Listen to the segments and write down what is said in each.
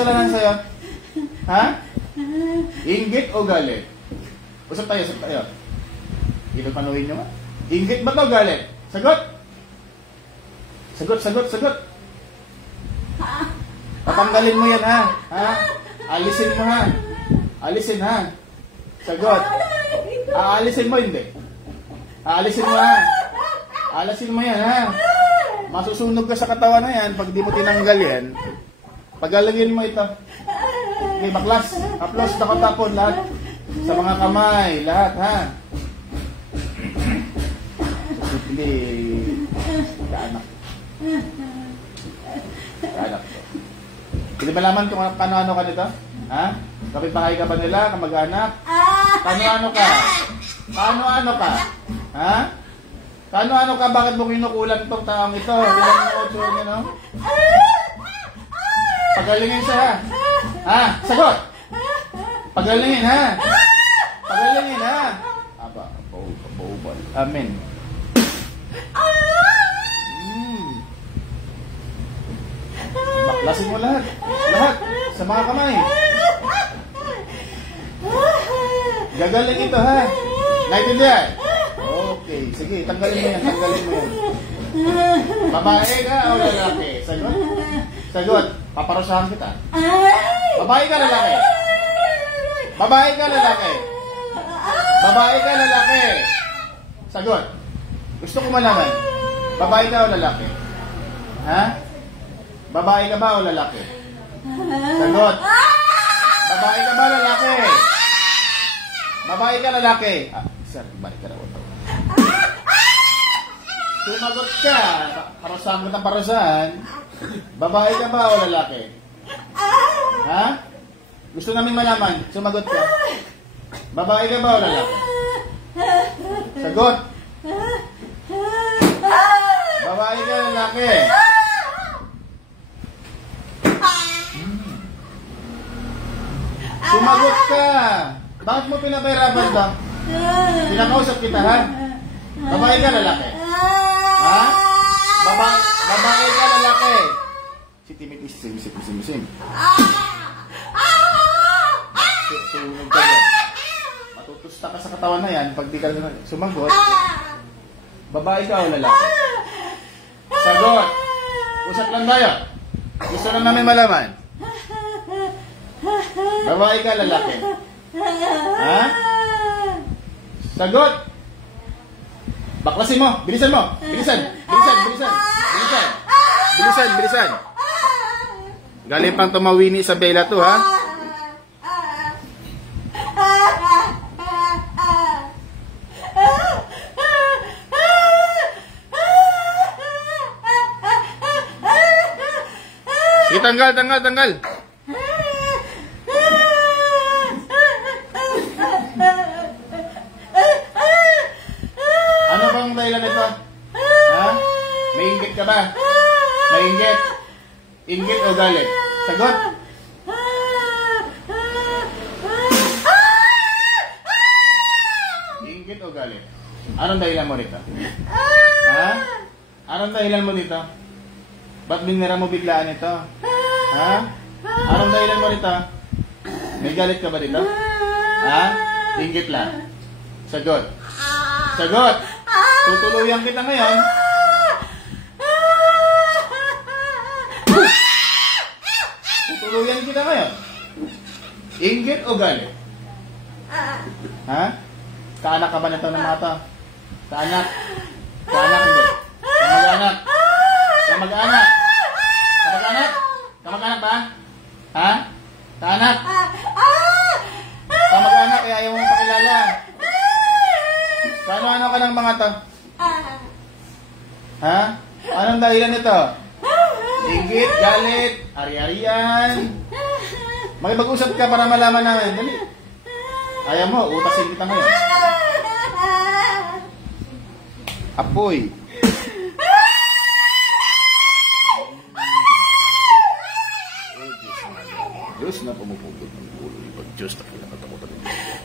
kasalanan sa'yo? Ha? Inggit o galit? Usap tayo, usap tayo. Ito panuhin nyo ba? Inggit ba to o galit? Sagot! Sagot, sagot, sagot! Patanggalin mo yan, ha? Ha? Alisin mo, ha? Alisin, ha? Sagot! Aalisin mo, hindi. Aalisin mo, ha? Aalisin mo yan, ha? Masusunog ka sa katawan na yan pag di mo tinanggal yan. Pagalagin mo ito. Okay, baklas. Aplos na katapon lahat. Sa mga kamay, lahat, ha? Hindi. Kaanak. Kaanak to. Hindi ba naman kung paano-ano ka nito? Ha? Kapitbahay ka ba nila? Kamag-anak? Paano-ano ka? Paano-ano ka? Ha? Paano-ano ka? Bakit mo kinukulan itong taong ito? Hindi ba mo ocho niya, no? Pagalingin siya, ha? Ha? Sagot! Pagalingin, ha? Pagalingin, ha? Aba, kapaubal. Amen. Baklasin mo lahat. Lahat. Sa mga kamay. Gagaling ito, ha? Naintindihan? Okay. Sige, tanggalin mo yan. Tanggalin mo yan. Babae ka o lalaki? Sagot? Sagot. Paparusahan kita. Babae ka, lalaki? Babae ka, lalaki? Babae ka, lalaki? Sagot. Gusto ko malaman. Babae ka o lalaki? Ha? Babae ka ba o lalaki? Sagot. Babae ka ba o lalaki? Babae ka, lalaki? Sir, balik ka na ito. Sumagot ka. Parusahan mo ng parusahan. Babae ka ba o lalaki? Ha? Gusto namin malaman. Sumagot ka. Babae ka ba o lalaki? Sagot. Babae ka o lalaki? Sumagot ka. Bakit mo pinapahirapan ba? Pinakausap kita, ha? Babae ka, lalaki? Ha? Babae ka, lalaki? Si Timothy, sim. Sunog ka yan. Matutusta ka sa katawan na yan pag di ka sumagot. Babae ka o lalaki? Sagot. Usap lang tayo. Gusto lang namin malaman. Babae ka, lalaki? Ha? Sagot! Baklasin mo! Bilisan mo! Bilisan! Galing pang tumawini sa Bella to, ha? Sige, tanggal! Ano bang dahilan nito? Ha? May inggit ka ba? May inggit? Inggit o galit? Sagot? Inggit o galit? Anong dahilan mo nito? Ha? Anong dahilan mo nito? Ba't binira mo biglaan ito? Ha? Anong dahilan mo nito? May galit ka ba dito? Ha? Inggit lang. Sagot. Sagot. Tutuluyan kita ngayon. Tutuluyan kita ngayon. Inggit o galit? Ha? Kaanak ka ba nito ng mga to? Kaanak? Kaanak hindi. Kamag-anak? Kamag-anak? Kamag-anak? Kamag-anak ba? Ha? Kaanak? Kamag-anak kaya ayaw mong pakilala. Paano-ano ka ng mga to? Ha? Anong dahilan nito? Inggit, galit, ari-arian. Makipag-usap ka para malaman namin. Dali. Ayaw mo, utasin kita ngayon. Apoy. Diyos na pumupugot ng ulo. Diyos na kinakatakutan ng Diyos.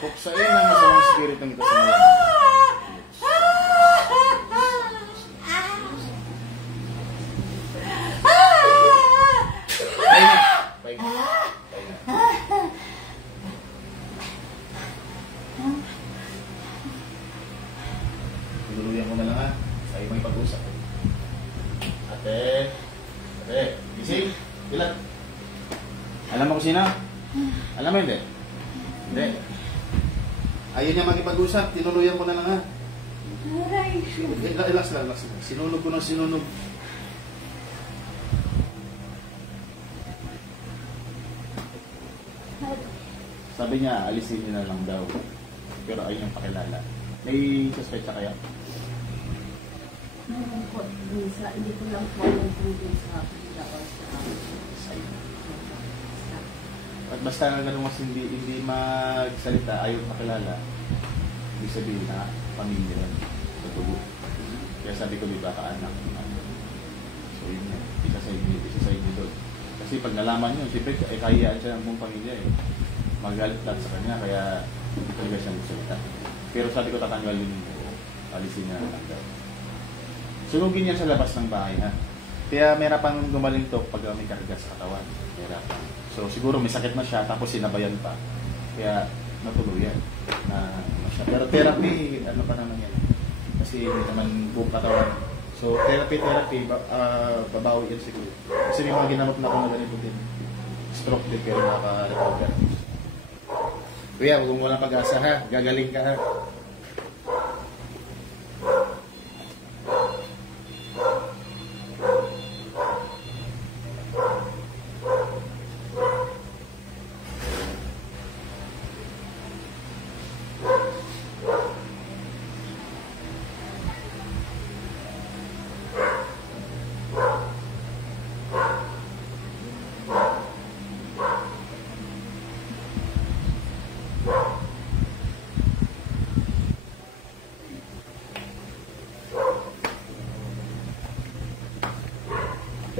Puksain ang masamang spirit ng ito sa mga. Ay, Ilan? Alam mo kung sino? Alam mo hindi? Hindi. Ayaw niya makipag-usap. Tinuluyan ko na lang ha. Aray. Relax lang, relax lang. Sinunog ko ng sinunog. Sabi niya, alisin niyo na lang daw. Pero ayun yung pakilala. May suspecha kaya? Meron po, hindi ko lang po alam kung dun sa kanila o sa At basta nga ganun kasi hindi magsalita, ayaw pakilala, ibig sabihin na pamilya yan. Totoo. Kaya sabi ko, di ba ka-anak? So yun yan. Isa sa inyo doon. Kasi pag nalaman nyo, siyempre, kahiyaan siya ng buong pamilya eh. Magalit lahat sa kanya, kaya hindi talaga siya magsalita. Pero sabi ko, tatanggalin mo, alisin niya lang daw. Sunugin niya sa labas ng bahay, ha? Kaya meron pang gumaling to pag may karga sa katawan. Meron pang. So siguro may sakit na siya, tapos sinabayan pa. Kaya natuluyan na siya. Pero therapy, ano pa naman yan? Kasi hindi naman buong katawan. So therapy, babawi yan siguro. Kasi may mga ginamot na ako na ganito din. Stroke din, pero nakaka-recover. Kuya, kung walang pag-asa ha, gagaling ka ha.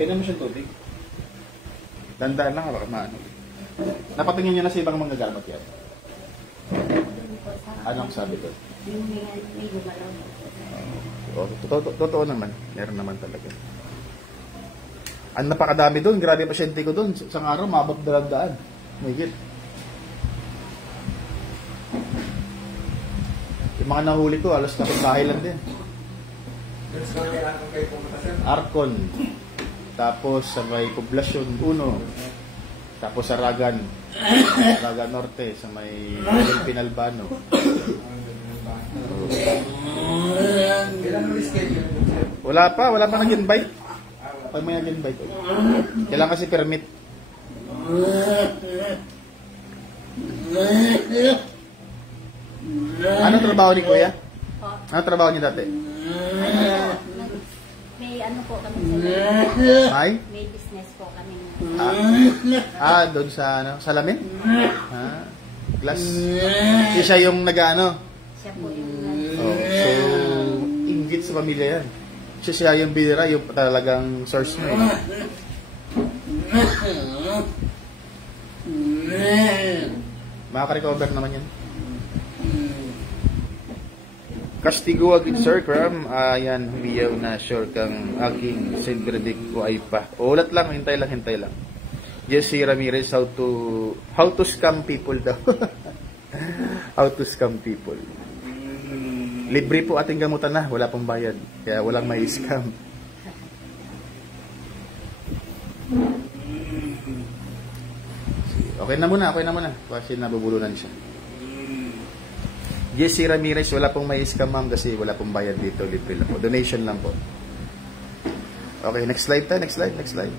Pwede mo siyang tubig. Dandaan lang, baka maano. Napatingin niyo na sa ibang mga gamot yan. Anong sabi ko? May gumalaw. Totoo naman. Meron naman talaga. Ang napakadami doon. Grabe pasyente ko doon. Isang araw, mabot dalandaan. Mahigit. Yung mga nahuli ko, alas kapit-bahay lang din. Arcon. Tapos sa may Poblacion 1. Tapos sa Ragan Norte, sa may Pinalbano. Wala pa nag-invite. Pag may nag-invite. Kailangan kasi permit. Ano trabaho ni Kuya? Ano trabaho niya dati? May ano po kami sa may business po kami. Doon sa ano, salamin? Glass. Siya yung nag-ano. Siya po yung So, inggit sa pamilya yan. Siya yung bidira, yung talagang source mo eh. Makaka-recover naman yan. Kastigo agad Sir Cram. Ayan, humiyaw na sure kang aking sendredik ko ay pa. Ulat lang, hintay lang. Jesse Ramirez, how to scam people daw. How to scam people. Libre po ating gamutan na, wala pong bayad. Kaya walang may scam. Okay na muna. Kasi nabubulunan siya. Jesse Ramirez, wala pong may scam ma'am kasi wala pong bayad dito. Libre lang po. Donation lang po. Okay, next slide tayo. Next slide.